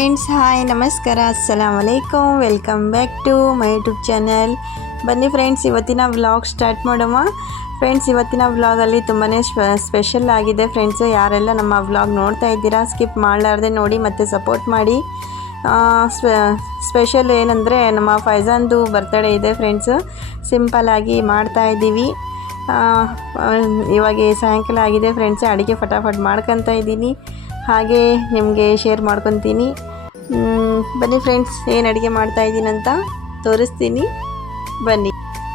Friends hi ನಮಸ್ಕಾರ ಅಸ್ಸಲಾಮ್ ವಲೈಕಮ್ welcome back to my YouTube channel ಬನ್ನಿ ಫ್ರೆಂಡ್ಸ್ ಇವತ್ತಿನ ವ್ಲಾಗ್ ಸ್ಟಾರ್ಟ್ ಮಾಡುವ ಫ್ರೆಂಡ್ಸ್ ಇವತ್ತಿನ ವ್ಲಾಗಲ್ಲಿ ತುಂಬಾ ಸ್ಪೆಷಲ್ ಆಗಿದೆ. ಫ್ರೆಂಡ್ಸು ಯಾರೆಲ್ಲ ನಮ್ಮ ವ್ಲಾಗ್ ನೋಡ್ತಾ ಇದ್ದೀರಾ ಸ್ಕಿಪ್ ಮಾಡಲಾರ್ದೆ ನೋಡಿ ಮತ್ತು ಸಪೋರ್ಟ್ ಮಾಡಿ. ಸ್ಪೆಷಲ್ ಏನಂದರೆ ನಮ್ಮ ಫೈಜಾನ್ದು ಬರ್ತಡೇ ಇದೆ ಫ್ರೆಂಡ್ಸು ಸಿಂಪಲ್ಲಾಗಿ ಮಾಡ್ತಾ ಇದ್ದೀವಿ. ಆ, ಆ, ಇವಾಗ ಸಾಯಂಕಾಲ ಆಗಿದೆ ಫ್ರೆಂಡ್ಸ್ ಅಡುಗೆ ಫಟಾಫಟ್ ಮಾಡ್ಕೊತಾ ಇದ್ದೀನಿ. ಹಾಗೆ ನಿಮಗೆ ಶೇರ್ ಮಾಡ್ಕೊತೀನಿ. ಬನ್ನಿ ಫ್ರೆಂಡ್ಸ್ ಏನು ಅಡುಗೆ ಮಾಡ್ತಾ ಅಂತ ತೋರಿಸ್ತೀನಿ. ಬನ್ನಿ.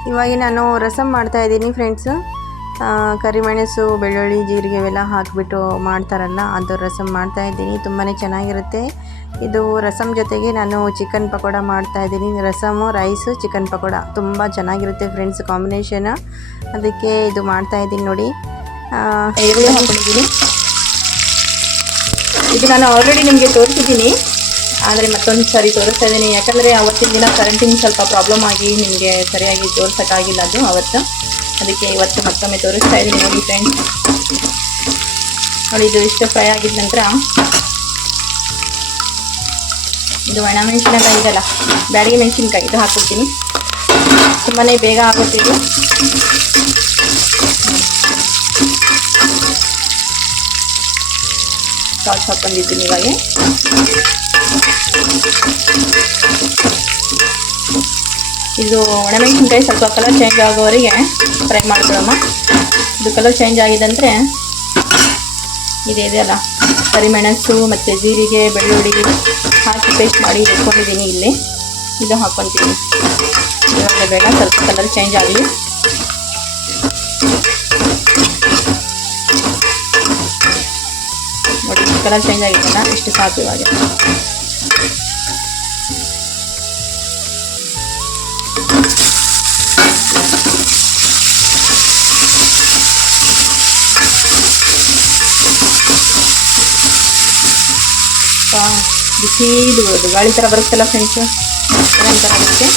ಇವಾಗ ನಾನು ರಸಮ್ ಮಾಡ್ತಾ ಇದ್ದೀನಿ ಫ್ರೆಂಡ್ಸು ಕರಿಮೆಣಸು ಬೆಳ್ಳುಳ್ಳಿ, ಜೀರಿಗೆ ಇವೆಲ್ಲ ಹಾಕಿಬಿಟ್ಟು ಮಾಡ್ತಾರಲ್ಲ, ಅದು ರಸಮ್ ಮಾಡ್ತಾ ಇದ್ದೀನಿ. ತುಂಬಾ ಚೆನ್ನಾಗಿರುತ್ತೆ. ಇದು ರಸಮ್ ಜೊತೆಗೆ ನಾನು ಚಿಕನ್ ಪಕೋಡ ಮಾಡ್ತಾ ಇದ್ದೀನಿ. ರಸಮು ರೈಸು ಚಿಕನ್ ಪಕೋಡ. ತುಂಬ ಚೆನ್ನಾಗಿರುತ್ತೆ ಫ್ರೆಂಡ್ಸ್ ಕಾಂಬಿನೇಷನ್ ಅದಕ್ಕೆ ಇದು ಮಾಡ್ತಾ ಇದ್ದೀನಿ ನೋಡಿ. ಇದು ನಾನು ಆಲ್ರೆಡಿ ನಿಮಗೆ ತೋರಿಸಿದ್ದೀನಿ. ಆದರೆ ಮತ್ತೊಂದು ಸಾರಿ ತೋರಿಸ್ತಾ ಇದ್ದೀನಿ ಯಾಕಂದರೆ ಅವತ್ತಿನ ದಿನ ಕರೆಂಟಿನ ಸ್ವಲ್ಪ ಪ್ರಾಬ್ಲಮ್ ಆಗಿ ನಿಮಗೆ ಸರಿಯಾಗಿ ತೋರಿಸೋಕ್ಕಾಗಿಲ್ಲ ಅದು ಅವತ್ತು. ಅದಕ್ಕೆ ಇವತ್ತು ಮತ್ತೊಮ್ಮೆ ತೋರಿಸ್ತಾ ಇದ್ದೀನಿ ನೋಡಿ ಫ್ರೆಂಡ್ಸ್ ನೋಡಿ, ಇದು ಇಷ್ಟು ಫ್ರೈ ಆಗಿದ ನಂತರ ಇದು ಒಣ ಮೆಣಸಿನಕಾಯಿ ಇದೆಲ್ಲ, ಬ್ಯಾಡಿಗೆ ಮೆಣಸಿನ್ಕಾಯಿ ಇದು ಹಾಕ್ಬಿಡ್ತೀನಿ. ತುಂಬಾ ಬೇಗ ಆಗುತ್ತೆ ಇದು. ಸಾಸ್ ಹಾಕೊಂಡಿದ್ದೀನಿ ಇವಾಗ. ಇದು ಒಣಮೆಣಸಿನ್ಕಾಯಿ ಸ್ವಲ್ಪ ಕಲರ್ ಚೇಂಜ್ ಆಗೋವರೆಗೆ ಫ್ರೈ ಮಾಡ್ಕೊಳ್ಳೋಣ. ಇದು ಕಲರ್ ಚೇಂಜ್ ಆಗಿದೆ ಅಂದರೆ ಇದು ಇದೆಯಲ್ಲ ಕರಿಮೆಣಸು ಮತ್ತು ಜೀರಿಗೆ, ಬೆಳ್ಳುಳ್ಳಿ ಹಾಕಿ ಪೇಸ್ಟ್ ಮಾಡಿ ಇಟ್ಕೊಂಡಿದ್ದೀನಿ ಇಲ್ಲಿ. ಇದು ಹಾಕ್ಕೊತೀನಿ. ಇವಾಗ ಬೇಡ ಸ್ವಲ್ಪ ಕಲರ್ ಚೇಂಜ್ ಆಗಲಿ. ನೋಡಿ ಕಲರ್ ಚೇಂಜ್ ಆಗಿದೆಯಲ್ಲ ಇಷ್ಟು ಸಾಕು ಇವಾಗ. ಬಿಸಿ ಇದು ಗಾಳಿ ಥರ ಬರುತ್ತಲ್ಲ ಫ್ರೆಂಡ್ಸು? ಏನಂತಾರೆ ಅದಕ್ಕೆ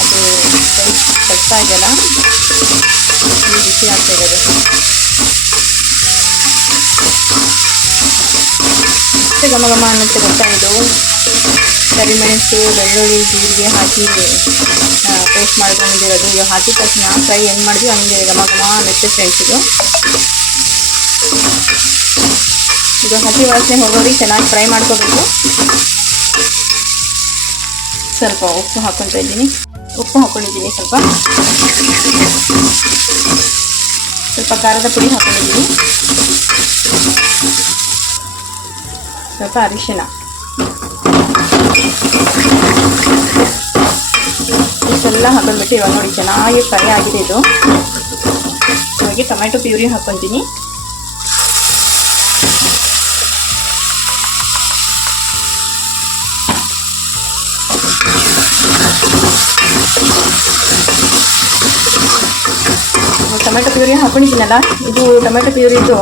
ಅದು ಕಷ್ಟ ಇದೆಯಲ್ಲ? ಈ ಬಿಸಿ ಆಗ್ತಾ ಇರೋದು. ಮತ್ತೆ ಘಮ ಘಮ ಅನ್ನುತ್ತೆ ಗೊತ್ತಾ ಇದು? ಕರಿಮೆಣಸು ಬೆಳ್ಳುಳ್ಳಿ, ಜೀರಿಗೆ ಹಾಕಿ ಪೇಸ್ಟ್ ಮಾಡ್ಕೊಂಡಿರೋದು. ಇವಾಗ ಹಾಕಿದ ತಕ್ಷಣ ಫ್ರೈ ಹೆಂಗೆ ಮಾಡಿದ್ವಿ? ಹಂಗೆ ಘಮ ಘಮ ಅನ್ನುತ್ತೆ ಫ್ರೆಂಡ್ಸ್ ಇದು ಹಸಿ ವಾಸನೆ ಹೋಗೋರಿಗೆ ಚೆನ್ನಾಗಿ ಫ್ರೈ ಮಾಡ್ಕೋಬೇಕು. ಸ್ವಲ್ಪ ಉಪ್ಪು ಹಾಕ್ಕೊತಾ ಇದ್ದೀನಿ. ಉಪ್ಪು ಹಾಕ್ಕೊಂಡಿದ್ದೀನಿ ಸ್ವಲ್ಪ. ಸ್ವಲ್ಪ ಖಾರದ ಪುಡಿ ಹಾಕೊಂಡಿದ್ದೀನಿ. ಸ್ವಲ್ಪ ಅರಿಶಿನ ಇಷ್ಟೆಲ್ಲ ಹಾಕೊಂಡ್ಬಿಟ್ಟು ಇವಾಗ ನೋಡಿ, ಚೆನ್ನಾಗಿ ಫ್ರೈ ಆಗಿದೆ ಇದು. ಹಾಗೆ ಟೊಮೆಟೊ ಪ್ಯೂರಿ ಹಾಕ್ಕೊತೀನಿ ಟೊಮೆಟೊ ಪ್ಯೂರಿ ಹಾಕೊಂಡಿದ್ದೀನಲ್ಲ, ಇದು ಟೊಮೆಟೊ ಪ್ಯೂರಿದು ಇದು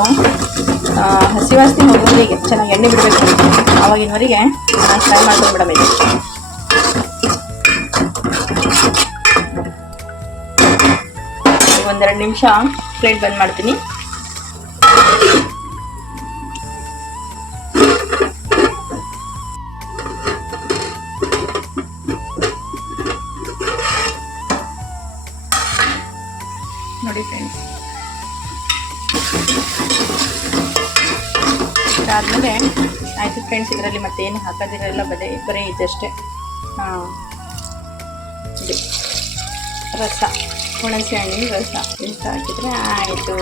ಹಸಿ ವಾಸನೆ ಹೋಗೋವರೆಗೆ ಚೆನ್ನಾಗಿ ಎಣ್ಣೆ ಬಿಡಬೇಕು. ಆವಾಗಿನವರೆಗೆ ನಾನು ಫ್ರೈ ಮಾಡ್ಕೊಂಡು ಬಿಡಬೇಕು ಒಂದೆರಡು ನಿಮಿಷ ಪ್ಲೇಟ್ ಬಂದ್ ಮಾಡ್ತೀನಿ. ಫ್ರೆಂಡ್ಸ್ ಇದರಲ್ಲಿ ಮತ್ತೆ ಏನು ಹಾಕೋದಿರಲ್ಲ, ಬದೇ ಬರೀ ಇದಷ್ಟೇ ಹಾಂ. ಇದು. ರಸ. ಹುಣಸೆ ಹಣ್ಣಿನ ರಸ. ಇಷ್ಟು ಹಾಕಿದರೆ ಆಯಿತು.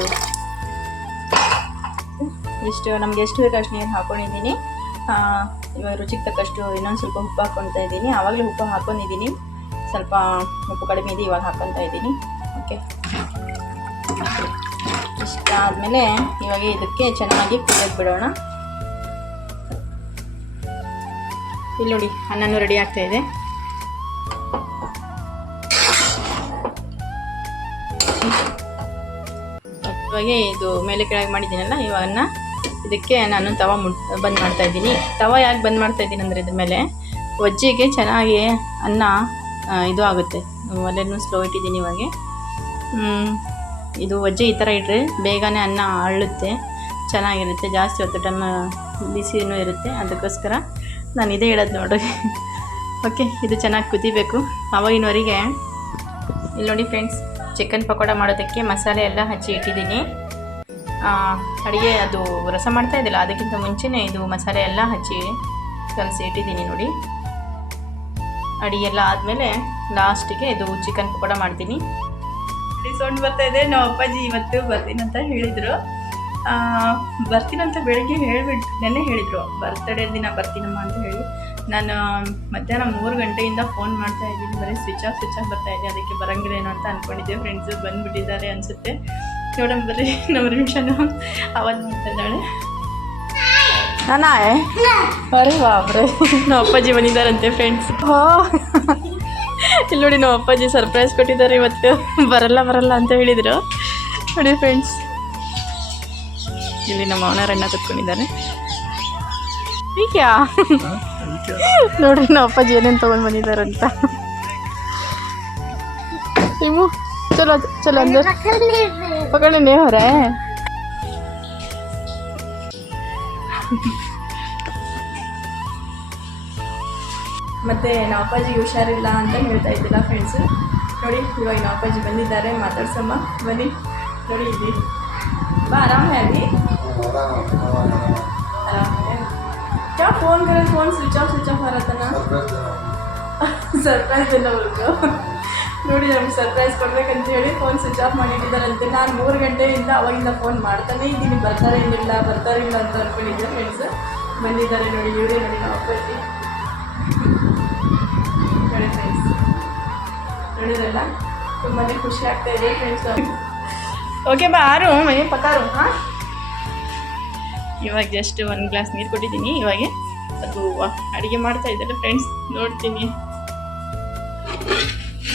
ಇಷ್ಟು ನಮ್ಗೆ ಎಷ್ಟು ಬೇಕು ಅಷ್ಟು ನೀರು ಹಾಕ್ಕೊಂಡಿದ್ದೀನಿ ಇವಾಗ ರುಚಿಗೆ ತಕ್ಕಷ್ಟು ಇನ್ನೊಂದು ಸ್ವಲ್ಪ ಉಪ್ಪು ಹಾಕ್ಕೊಳ್ತಾ ಇದ್ದೀನಿ. ಆವಾಗಲೇ ಉಪ್ಪು ಹಾಕೊಂಡಿದ್ದೀನಿ. ಸ್ವಲ್ಪ ಉಪ್ಪು ಕಡಿಮೆ ಇದೆ, ಇವಾಗ ಹಾಕ್ಕೊತಾ ಇದ್ದೀನಿ. ಓಕೆ ಇಷ್ಟಾದಮೇಲೆ ಇವಾಗ ಇದಕ್ಕೆ ಚೆನ್ನಾಗಿ ಕುದಿಯೋಕ್ಕೆ ಬಿಡೋಣ. ಇಲ್ಲಿ ನೋಡಿ ಅನ್ನನೂ ರೆಡಿ ಆಗ್ತಾ ಇದೆ. ಇವಾಗ ಇದು ಮೇಲೆ ಕೆಳಗೆ ಮಾಡಿದ್ದೀನಲ್ಲ ಇವಾಗನ್ನ ಇದಕ್ಕೆ ನಾನು ತವ ಮುಟ್ ಬಂದ್ ಮಾಡ್ತಾ ಇದ್ದೀನಿ. ತವ ಯಾಕೆ ಬಂದ್ ಮಾಡ್ತಾ ಇದ್ದೀನಿ ಅಂದರೆ ಇದ್ರ ಮೇಲೆ ಒಜ್ಜಿಗೆ ಚೆನ್ನಾಗಿ ಅನ್ನ ಇದು ಆಗುತ್ತೆ. ಒಲೆನೂ ಸ್ಲೋ ಇಟ್ಟಿದ್ದೀನಿ ಇವಾಗ. ಇದು ಒಜ್ಜೆ ಈ ಥರ ಇಟ್ಟರೆ ಬೇಗನೆ ಅನ್ನ ಅಳುತ್ತೆ ಚೆನ್ನಾಗಿರುತ್ತೆ. ಜಾಸ್ತಿ ಹೊತ್ತು ಟೈಮ್ ಬಿಸಿನೂ ಇರುತ್ತೆ. ಅದಕ್ಕೋಸ್ಕರ ನಾನು ಇದೇ ಹೇಳೋದು ನೋಡ್ರಿ ಓಕೆ ಇದು ಚೆನ್ನಾಗಿ ಕುದಿಬೇಕು. ಅವಾಗಿನವರಿಗೆ ಇಲ್ಲಿ ನೋಡಿ ಫ್ರೆಂಡ್ಸ್ ಚಿಕನ್ ಪಕೋಡ ಮಾಡೋದಕ್ಕೆ ಮಸಾಲೆ ಎಲ್ಲ ಹಚ್ಚಿ ಇಟ್ಟಿದ್ದೀನಿ. ಅಡುಗೆ ಅದು ರಸ ಮಾಡ್ತಾ ಇದ್ದಿಲ್ಲ, ಅದಕ್ಕಿಂತ ಮುಂಚೆನೇ ಇದು ಮಸಾಲೆ ಎಲ್ಲ ಹಚ್ಚಿ ಕಲಸಿ ಇಟ್ಟಿದ್ದೀನಿ ನೋಡಿ. ಅಡುಗೆ ಎಲ್ಲ ಆದಮೇಲೆ ಲಾಸ್ಟಿಗೆ ಇದು ಚಿಕನ್ ಪಕೋಡ ಮಾಡ್ತೀನಿ. ಸೌಂಡ್ ಬರ್ತಾ ಇದೆ, ನಮ್ಮ ಅಪ್ಪಾಜಿ ಇವತ್ತು ಬರ್ತೀನಿ ಅಂತ ಹೇಳಿದರು. ಬರ್ತೀನಂತ ಬೆಳಗ್ಗೆ ಹೇಳ್ಬಿಟ್ಟು ನೆನ್ನೆ ಹೇಳಿದರು. ಬರ್ತಡೇ ದಿನ ಬರ್ತೀನಮ್ಮ ಅಂತ ಹೇಳಿ. ನಾನು ಮಧ್ಯಾಹ್ನ ಮೂರು ಗಂಟೆಯಿಂದ ಫೋನ್ ಮಾಡ್ತಾ ಇದ್ದೀನಿ. ಬರೀ ಸ್ವಿಚ್ ಆಫ್ ಸ್ವಿಚ್ ಆಫ್ ಬರ್ತಾ ಇದೆ. ಅದಕ್ಕೆ ಬರಂಗಿಲ್ಲೇನೋ ಅಂತ ಅಂದ್ಕೊಂಡಿದ್ದೆ ಫ್ರೆಂಡ್ಸು ಬಂದುಬಿಟ್ಟಿದ್ದಾರೆ ಅನಿಸುತ್ತೆ. ನೋಡೋಣ ಬರೀ ನಮ್ಮ ನಿಮಿಷನು ಅವತ್ತು ಮಾಡ್ತಾ ಇದ್ದಾಳೆ ನಾನಾ ಅರೆ ಬಾಬ್ರೆ ನಮ್ಮ ಅಪ್ಪಾಜಿ ಬಂದಿದ್ದಾರಂತೆ ಫ್ರೆಂಡ್ಸ್ ಹೋ. ಇಲ್ಲಿ ನೋಡಿ ನಮ್ಮ ಅಪ್ಪಾಜಿ ಸರ್ಪ್ರೈಸ್ ಕೊಟ್ಟಿದ್ದಾರೆ ಇವತ್ತು. ಬರಲ್ಲ ಬರಲ್ಲ ಅಂತ ಹೇಳಿದರು. ನೋಡಿ ಫ್ರೆಂಡ್ಸ್ ಇಲ್ಲಿ ನಮ್ಮ ಓನರ್ ಕುತ್ಕೊಂಡಿದ್ದಾರೆ. ನೋಡ್ರಿ ನಮ್ಮ ಅಪ್ಪಾಜಿ ಏನೇನು ತಗೊಂಡು ಬಂದಿದ್ದಾರೆ ಅಂತ. ನೀವು ಚಲೋ ಚಲೋ ಅಂದ್ರೆ. ಹೊಗಣೆ ಹೊರ ಮತ್ತೆ ನಮ್ಮ ಅಪ್ಪಾಜಿ ಹುಷಾರಿಲ್ಲ ಅಂತ ಹೇಳ್ತಾ ಇದ್ದಿಲ್ಲ ಫ್ರೆಂಡ್ಸ್ ನೋಡಿ ಇವಾಗ ನಮ್ಮ ಅಪ್ಪಾಜಿ ಬಂದಿದ್ದಾರೆ ಮಾತಾಡ್ಸಮ್ಮ. ಬನ್ನಿ. ನೋಡಿ ಇಲ್ಲಿ. ಬಾ ಆರಾಮಾಗಿ. क्या फ़ोन करे phone switch off switch off आ रहा था ना ಸರ್ಪ್ರೈಸ್ ಎಲ್ಲ ಅವ್ರಿಗೆ ನೋಡಿ ನಮ್ಗೆ ಸರ್ಪ್ರೈಸ್ ಕೊಡ್ಬೇಕಂತ ಹೇಳಿ ಫೋನ್ ಸ್ವಿಚ್ ಆಫ್ ಮಾಡಿಟ್ಟಿದ್ದಾರಂತೆ ನಾನು ಮೂರು ಗಂಟೆಯಿಂದ ಅವಾಗಿಂದ ಫೋನ್ ಮಾಡ್ತಾನೇ ಇದ್ದೀನಿ ಬರ್ತಾರೆ ಏನಿಲ್ಲ ಬರ್ತಾರೆ ಇಲ್ಲ ಅಂತ ಅಂದ್ಕೊಂಡಿದ್ದೆ ಫ್ರೆಂಡ್ಸ್ ಬಂದಿದ್ದಾರೆ ನೋಡಿ ಇವರೇ ನೋಡಿ ನಾವು ಅಪ್ಪಾಜಿ ನೋಡಿ ಫ್ರೆಂಡ್ಸ್ ನೋಡಿದ್ರಲ್ಲ ತುಂಬಾ ಖುಷಿ ಆಗ್ತಾ ಇದೆ ಫ್ರೆಂಡ್ಸ್ ಓಕೆ ಬಾ ಆರು ಮನೆ ಪತಾರು ಹಾಂ ಇವಾಗ ಜಸ್ಟ್ ಒಂದು ಗ್ಲಾಸ್ ನೀರು ಕೊಟ್ಟಿದ್ದೀನಿ ಇವಾಗ ಅದು ಅಡುಗೆ ಮಾಡ್ತಾ ಇದ್ದಾರೆ ಫ್ರೆಂಡ್ಸ್ ನೋಡ್ತೀನಿ.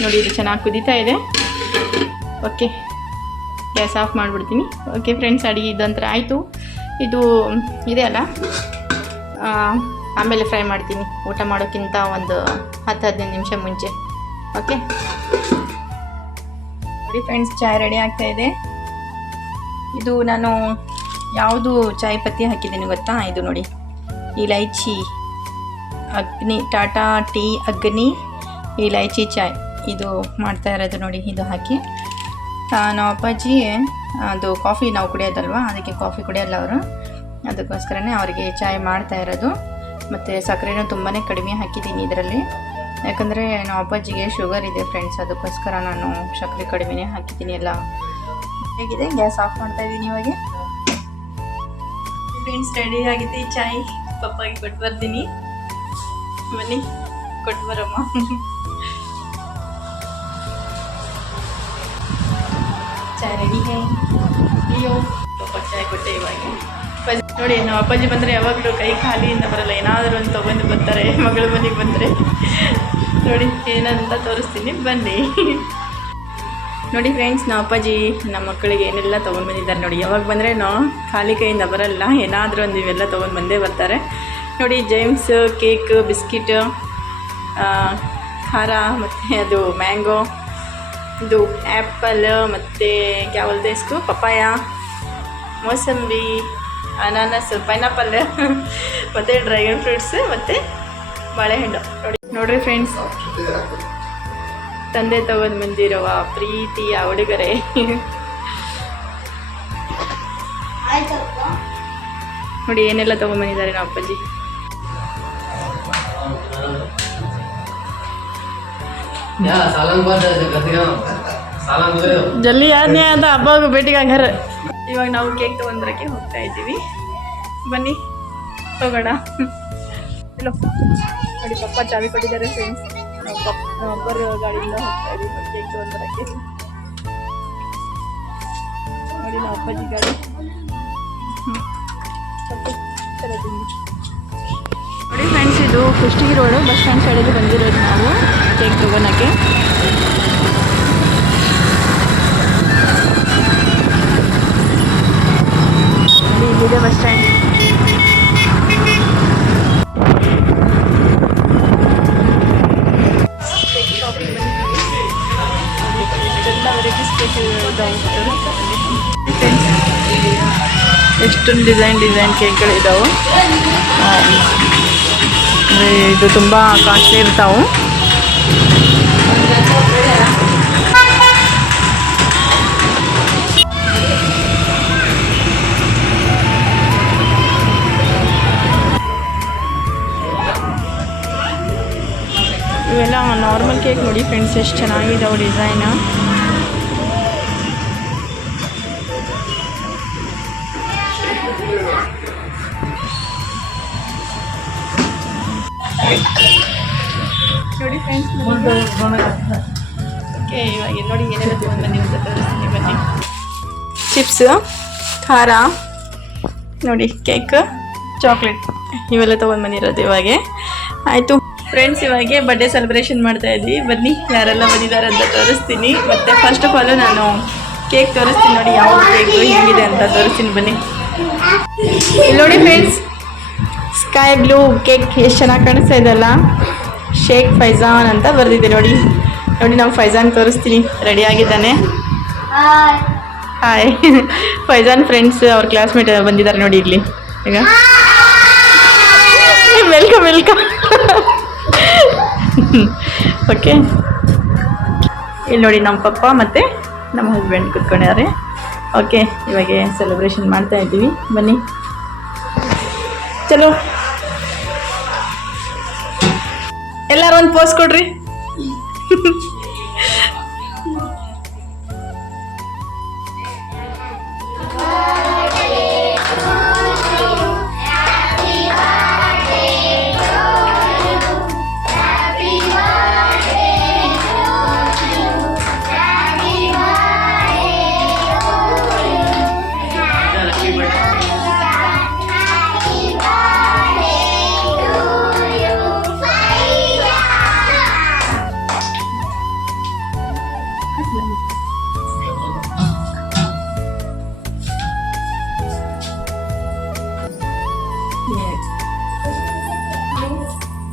ನೋಡಿ, ಇದು ಚೆನ್ನಾಗಿ ಕುದೀತಾ ಇದೆ. ಓಕೆ ಗ್ಯಾಸ್ ಆಫ್ ಮಾಡಿಬಿಡ್ತೀನಿ. ಓಕೆ ಫ್ರೆಂಡ್ಸ್ ಅಡುಗೆ ಇದ್ದಂತರ ಆಯಿತು. ಇದು ಇದೆ ಅಲ್ಲ? ಆಮೇಲೆ ಫ್ರೈ ಮಾಡ್ತೀನಿ. ಊಟ ಮಾಡೋಕ್ಕಿಂತ ಒಂದು ಹತ್ತು, ಹದಿನೈದು ನಿಮಿಷ ಮುಂಚೆ. ಓಕೆ ನೋಡಿ ಫ್ರೆಂಡ್ಸ್ ಚಾಯ್ ರೆಡಿ ಆಗ್ತಾಯಿದೆ ಇದು ನಾನು ಯಾವುದು ಚಾಯ್ ಪತ್ತಿ ಹಾಕಿದ್ದೀನಿ ಗೊತ್ತಾ? ಇದು ನೋಡಿ. ಇಲೈಚಿ, ಅಗ್ನಿ, ಟಾಟಾ ಟೀ ಅಗ್ನಿ, ಇಲೈಚಿ ಚಾಯ್. ಇದು ಮಾಡ್ತಾ ಇರೋದು ನೋಡಿ, ಇದು ಹಾಕಿ. ನಾವು ಅಪ್ಪಾಜಿ, ಅದು ಕಾಫಿ ನಾವು ಕುಡಿಯೋದಲ್ವ? ಅದಕ್ಕೆ ಕಾಫಿ ಕುಡಿಯೋಲ್ಲ ಅವರು. ಅದಕ್ಕೋಸ್ಕರನೇ ಅವರಿಗೆ ಚಾಯ್ ಮಾಡ್ತಾ ಇರೋದು. ಮತ್ತು ಸಕ್ಕರೆನೂ ತುಂಬಾ ಕಡಿಮೆ ಹಾಕಿದ್ದೀನಿ ಇದರಲ್ಲಿ. ಯಾಕಂದರೆ ನಾವು ಅಪ್ಪಾಜಿಗೆ ಶುಗರ್ ಇದೆ ಫ್ರೆಂಡ್ಸ್, ಅದಕ್ಕೋಸ್ಕರ ನಾನು ಸಕ್ಕರೆ ಕಡಿಮೆನೇ ಹಾಕಿದ್ದೀನಿ ಎಲ್ಲ. ಹೇಗಿದೆ? ಗ್ಯಾಸ್ ಆಫ್ ಮಾಡ್ತಾ ಇದ್ದೀನಿ ಇವಾಗ? ಫ್ರೆಂಡ್ಸ್ ರೆಡಿ ಆಗಿದೆ ಚಾಯ್? ಪಪ್ಪಾಗಿ ಕೊಟ್ಟು ಬರ್ತೀನಿ. ಬನ್ನಿ, ಕೊಟ್ಟು ಬರಮ್ಮ. ಚಾಯ್ ರೆಡಿ ಅಯ್ಯೋ, ಪಪ್ಪ ಚಾಯ್ ಕೊಟ್ಟೆ ಇವಾಗ. ನೋಡಿ ನಮ್ಮ ಅಪ್ಪಾಜಿ ಬಂದರೆ ಯಾವಾಗಲೂ ಕೈ ಖಾಲಿಯಿಂದ ಬರಲ್ಲ. ಏನಾದರೂ ಒಂದು ತೊಗೊಂಡು ಬರ್ತಾರೆ, ಮಗಳ ಮನೆಗೆ ಬಂದರೆ. ನೋಡಿ, ಏನಂತ ತೋರಿಸ್ತೀನಿ. ಬನ್ನಿ. ನೋಡಿ ಫ್ರೆಂಡ್ಸ್ ನಮ್ಮ ಅಪ್ಪಾಜಿ ನಮ್ಮ ಮಕ್ಕಳಿಗೆ ಏನೆಲ್ಲ ತೊಗೊಂಡು ಬಂದಿದ್ದಾರೆ ನೋಡಿ. ಯಾವಾಗ ಬಂದರೆ ನಾವು ಖಾಲಿ ಕೈಯಿಂದ ಬರಲ್ಲ, ಏನಾದರೂ ಒಂದು ಇವೆಲ್ಲ ತೊಗೊಂಡು ಬಂದೇ ಬರ್ತಾರೆ. ನೋಡಿ ಜೇಮ್ಸ್ ಕೇಕ್ ಬಿಸ್ಕಿಟ್ ಖಾರ, ಮತ್ತು ಅದು ಮ್ಯಾಂಗೋ ಇದು ಆ್ಯಪಲ್ ಮತ್ತು ಯಾವಲ್ದು ಎಷ್ಟು ಪಪ್ಪಾಯ, ಮೋಸಂಬಿ, ಅನಾನಸ್ ಪೈನಾಪಲ್ ಮತ್ತು ಡ್ರ್ಯಾಗನ್ ಫ್ರೂಟ್ಸ್ ಮತ್ತು ಬಾಳೆಹಣ್ಣು. ನೋಡಿ, ನೋಡಿರಿ ಫ್ರೆಂಡ್ಸ್ ತಂದೆ ತಗೊಂಡು ಬಂದಿರುವ ಪ್ರೀತಿಯ ಹುಡುಗರೇ ನೋಡಿ ಏನೆಲ್ಲ ತಗೊಂಡ್ಬಂದಿದ್ದಾರೆ ನಮ್ಮ ಅಪ್ಪಾಜಿ? ಜಲ್ದಿ ಯಾರನೇ ಅಂತ ಹಬ್ಬ ಭೇಟಿ ಹಂಗಾರ. ಇವಾಗ ನಾವು ಕೇಕ್ ತಗೊಂಡ್ರಕ್ಕೆ ಹೋಗ್ತಾ ಇದ್ದೀವಿ. ಬನ್ನಿ ತಗೋಣ. ನೋಡಿ ಪಪ್ಪ ಚಾವಿ ಕೊಟ್ಟಿದ್ದಾರೆ ಫ್ರೆಂಡ್ಸ್ ನಾವು ಪಪ್ಪ ಒಬ್ಬರು ಗಾಡಿಯಿಂದ ಹೋಗ್ತಾ ಇದ್ದೀವಿ ಕೇಕ್ ತೊಗೊಂಡ್ರಕ್ಕೆ ನೋಡಿ ಅಪ್ಪಾಜಿ ಗಾಡಿ. ನೋಡಿ ಫ್ರೆಂಡ್ಸ್ ಇದು ಕುಷ್ಟಗಿ ರೋಡು, ಬಸ್ ಸ್ಟ್ಯಾಂಡ್ ಸೈಡಲ್ಲಿ ಬಂದಿರೋದು ನಾವು ಕೇಕ್ ಇಲ್ಲಿ ಇಲ್ಲಿದೆ ಬಸ್ ಸ್ಟ್ಯಾಂಡ್. ಎಷ್ಟೊಂದು ಡಿಸೈನ್ ಡಿಸೈನ್ ಕೇಕ್ಗಳು ಇದಾವೆ. ಅಂದರೆ ಇದು ತುಂಬ ಕಾಸ್ಟ್ಲಿ ಇರ್ತಾವೆ. ಇವೆಲ್ಲ ನಾರ್ಮಲ್ ಕೇಕ್ ನೋಡಿ ಫ್ರೆಂಡ್ಸ್ ಎಷ್ಟು ಚೆನ್ನಾಗಿದ್ದಾವೆ ಡಿಸೈನ್ ಓಕೆ ಇವಾಗ ನೋಡಿ ಏನೆಲ್ಲ ತೊಗೊಂಡು ಬಂದಿವಿ ಅಂತ ತೋರಿಸ್ತೀನಿ ಬನ್ನಿ. ಚಿಪ್ಸ್ ಖಾರ ನೋಡಿ ಕೇಕ್ ಚಾಕ್ಲೇಟ್ ಇವೆಲ್ಲ ತೊಗೊಂಡು ಬಂದಿರೋದು ಇವಾಗೆ. ಆಯಿತು. ಫ್ರೆಂಡ್ಸ್ ಇವಾಗೆ ಬರ್ಡೇ ಸೆಲೆಬ್ರೇಷನ್ ಮಾಡ್ತಾ ಇದ್ವಿ. ಬನ್ನಿ ಯಾರೆಲ್ಲ ಬಂದಿದ್ದಾರೆ ಅಂತ ತೋರಿಸ್ತೀನಿ. ಮತ್ತು ಫಸ್ಟ್ ಆಫ್ ಆಲ್ ನಾನು ಕೇಕ್ ತೋರಿಸ್ತೀನಿ ನೋಡಿ ಯಾವ ಕೇಕ್ ಹೆಂಗಿದೆ ಅಂತ ತೋರಿಸ್ತೀನಿ ಬನ್ನಿ. ಇಲ್ಲಿ ನೋಡಿ ಫ್ರೆಂಡ್ಸ್ ಸ್ಕೈ ಬ್ಲೂ ಕೇಕ್ ಎಷ್ಟು ಚೆನ್ನಾಗಿ ಕಾಣಿಸ್ತಾ ಇದೆಲ್ಲ ಶೇಕ್ ಫೈಜಾನ್ ಅಂತ ಬರೆದಿದೆ ನೋಡಿ. ನೋಡಿ ನಾವು ಫೈಜಾನ್ ತೋರಿಸ್ತೀನಿ. ರೆಡಿ ಆಗಿದ್ದಾನೆ? ಹಾಯ್ ಫೈಜಾನ್ ಫ್ರೆಂಡ್ಸ್ ಅವ್ರ ಕ್ಲಾಸ್ಮೇಟ್ ಬಂದಿದ್ದಾರೆ ನೋಡಿ ಇಲ್ಲಿ. ಈಗ. ವೆಲ್ಕಮ್ ವೆಲ್ಕಮ್ ಓಕೆ ಇಲ್ಲಿ ನೋಡಿ ನಮ್ಮ ಪಪ್ಪ ಮತ್ತು ನಮ್ಮ ಹಸ್ಬೆಂಡ್ ಕುತ್ಕೊಂಡಿದ್ದಾರೆ. ಓಕೆ ಇವಾಗ ಸೆಲೆಬ್ರೇಷನ್ ಮಾಡ್ತಾ ಇದ್ದೀವಿ. ಬನ್ನಿ. ಚಲೋ. ಒಂದು ಪೋಸ್ ಕೊಡ್ರಿ.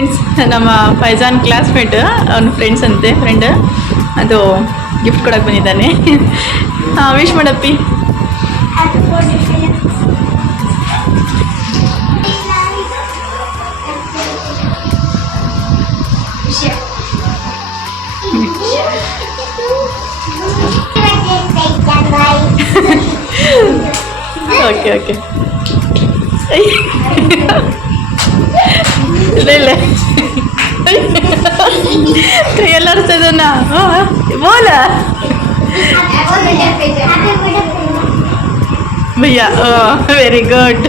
Friends ನಮ್ಮ ಫೈಜಾನ್ ಕ್ಲಾಸ್ಮೇಟ್ ಅವ್ನ ಫ್ರೆಂಡ್ಸ್ ಅಂತೆ ಫ್ರೆಂಡ್ ಅದು ಗಿಫ್ಟ್ ಕೊಡಕ್ಕೆ ಬಂದಿದ್ದಾನೆ. ಹಾಂ ವಿಶ್ ಮಾಡಪ್ಪಿ. ಓಕೆ ಓಕೆ ಇಲ್ಲ ಇಲ್ಲ ಕೈಯೆಲ್ಲ ಅರ್ಸದನ್ನ ಬೋಲ. ಭಯ್ಯ ವೆರಿ ಗುಡ್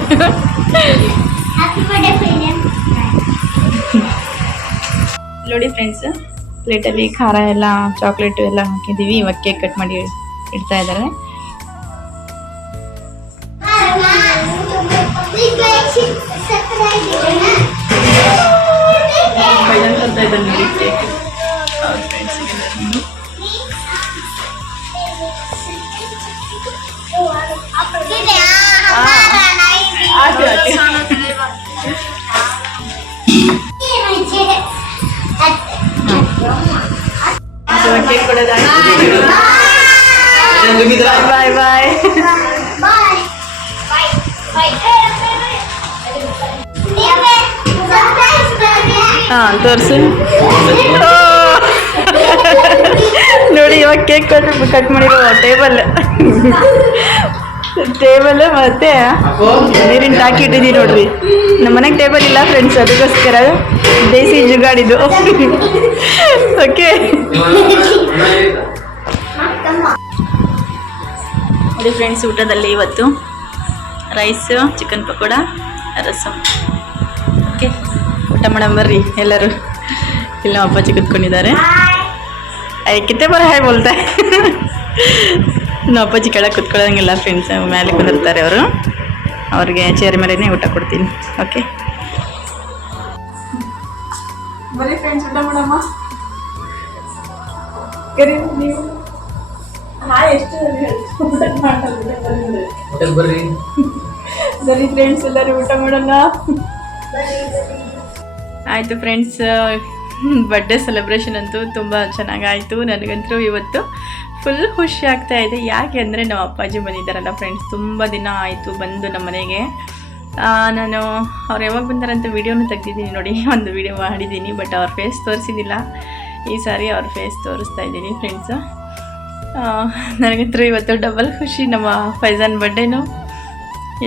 ನೋಡಿ ಫ್ರೆಂಡ್ಸ್ ಪ್ಲೇಟಲ್ಲಿ ಖಾರ ಎಲ್ಲ ಚಾಕ್ಲೇಟು ಎಲ್ಲ ಹಾಕಿದ್ದೀವಿ. ಇವಾಗ ಕೇಕ್ ಕಟ್ ಮಾಡಿ ಇಡ್ತಾ ಇದ್ದಾರೆ. level ಹಾಂ ತೋರಿಸು ನೋಡಿ, ಇವಾಗ ಕೇಕ್ ಕಟ್ ಕಟ್ ಮಾಡಿರೋ ಟೇಬಲ್ ಟೇಬಲ್ ಮತ್ತೆ ನೀರಿನ ಟಾಕಿ ಇಟ್ಟಿದ್ದೀವಿ ನೋಡ್ರಿ. ನಮ್ಮ ಮನೆಗೆ ಟೇಬಲ್ ಇಲ್ಲ ಫ್ರೆಂಡ್ಸ್ ಅದಕ್ಕೋಸ್ಕರ ದೇಸಿ ಜುಗಾಡಿದ್ದು. ಓಕೆ ನೋಡಿ ಫ್ರೆಂಡ್ಸ್ ಊಟದಲ್ಲಿ ಇವತ್ತು ರೈಸ್ ಚಿಕನ್ ಪಕೋಡ ರಸಮ್ ಊಟ ಮೇಡಮ್ ಬರ್ರಿ ಎಲ್ಲರೂ. ಇಲ್ಲ ನಮ್ಮ ಅಪ್ಪಾಜಿ ಕುತ್ಕೊಂಡಿದ್ದಾರೆ. ಐ ಕಿತ್ತೆ ಬರ ಹಾಯ್ ಬೋಲ್ತಾ? ನಮ್ಮ ಅಪ್ಪಾಜಿ ಕೆಳಗೆ ಕುತ್ಕೊಳ್ಳೋಂಗಿಲ್ಲ ಫ್ರೆಂಡ್ಸ್ ಮೇಲೆ ಕುಂದಿರ್ತಾರೆ ಅವರು. ಅವ್ರಿಗೆ ಚೇರ್ ಮೇಲೇ ಊಟ ಕೊಡ್ತೀನಿ ಓಕೆ ಬರೀ ಫ್ರೆಂಡ್ಸ್ ಊಟ ಮಾಡಮ್ಮ. ನೀವು? ಹಾಯ್ ಎಷ್ಟು ಬರೀ ಫ್ರೆಂಡ್ಸ್ ಎಲ್ಲರೂ ಊಟ ಮಾಡೋಣ. ಆಯಿತು ಫ್ರೆಂಡ್ಸ್ ಬರ್ಡೇ ಸೆಲೆಬ್ರೇಷನ್ ಅಂತೂ ತುಂಬ ಚೆನ್ನಾಗಾಯಿತು ನನಗಂತೂ ಇವತ್ತು ಫುಲ್ ಖುಷಿ ಆಗ್ತಾ ಇದೆ. ಯಾಕೆ ಅಂದರೆ ನಮ್ಮ ಅಪ್ಪಾಜಿ ಬಂದಿದ್ದಾರಲ್ಲ ಫ್ರೆಂಡ್ಸ್ ತುಂಬ ದಿನ ಆಯಿತು ಬಂದು ನಮ್ಮ ಮನೆಗೆ. ನಾನು ಅವ್ರು ಯಾವಾಗ ಬಂದಾರಂತ ವೀಡಿಯೋನು ತೆಗ್ದಿದ್ದೀನಿ ನೋಡಿ, ಒಂದು ವೀಡಿಯೋ ಮಾಡಿದ್ದೀನಿ ಬಟ್ ಅವ್ರ ಫೇಸ್ ತೋರಿಸಿದ್ದಿಲ್ಲ. ಈ ಸಾರಿ ಅವ್ರ ಫೇಸ್ ತೋರಿಸ್ತಾ ಇದ್ದೀನಿ ಫ್ರೆಂಡ್ಸು ನನಗಂತೂ ಇವತ್ತು ಡಬಲ್ ಖುಷಿ ನಮ್ಮ ಫೈಜಾನ್ ಬರ್ಡೇನು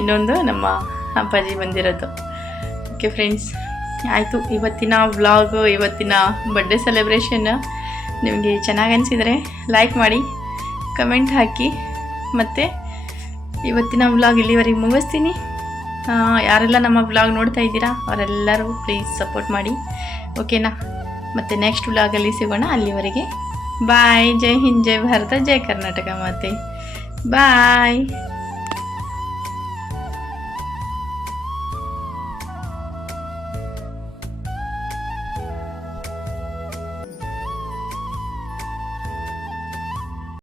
ಇನ್ನೊಂದು ನಮ್ಮ ಅಪ್ಪಾಜಿ ಬಂದಿರೋದು. ಓಕೆ ಫ್ರೆಂಡ್ಸ್ ಆಯಿತು. ಇವತ್ತಿನ ವ್ಲಾಗ್ ಇವತ್ತಿನ ಬರ್ಡೇ ಸೆಲೆಬ್ರೇಷನ್ ನಿಮಗೆ ಚೆನ್ನಾಗಿ ಅನಿಸಿದರೆ ಲೈಕ್ ಮಾಡಿ ಕಮೆಂಟ್ ಹಾಕಿ. ಮತ್ತು ಇವತ್ತಿನ ವ್ಲಾಗ್ ಇಲ್ಲಿವರೆಗೆ ಮುಗಿಸ್ತೀನಿ. ಯಾರೆಲ್ಲ ನಮ್ಮ ವ್ಲಾಗ್ ನೋಡ್ತಾ ಇದ್ದೀರಾ, ಅವರೆಲ್ಲರೂ ಪ್ಲೀಸ್ ಸಪೋರ್ಟ್ ಮಾಡಿ. ಓಕೆನಾ ಮತ್ತು ನೆಕ್ಸ್ಟ್ ವ್ಲಾಗಲ್ಲಿ ಸಿಗೋಣ. ಅಲ್ಲಿವರೆಗೆ ಬಾಯ್ ಜೈ ಹಿಂದ್, ಜೈ ಭಾರತ, ಜೈ ಕರ್ನಾಟಕ ಮಾತೆ. ಬಾಯ್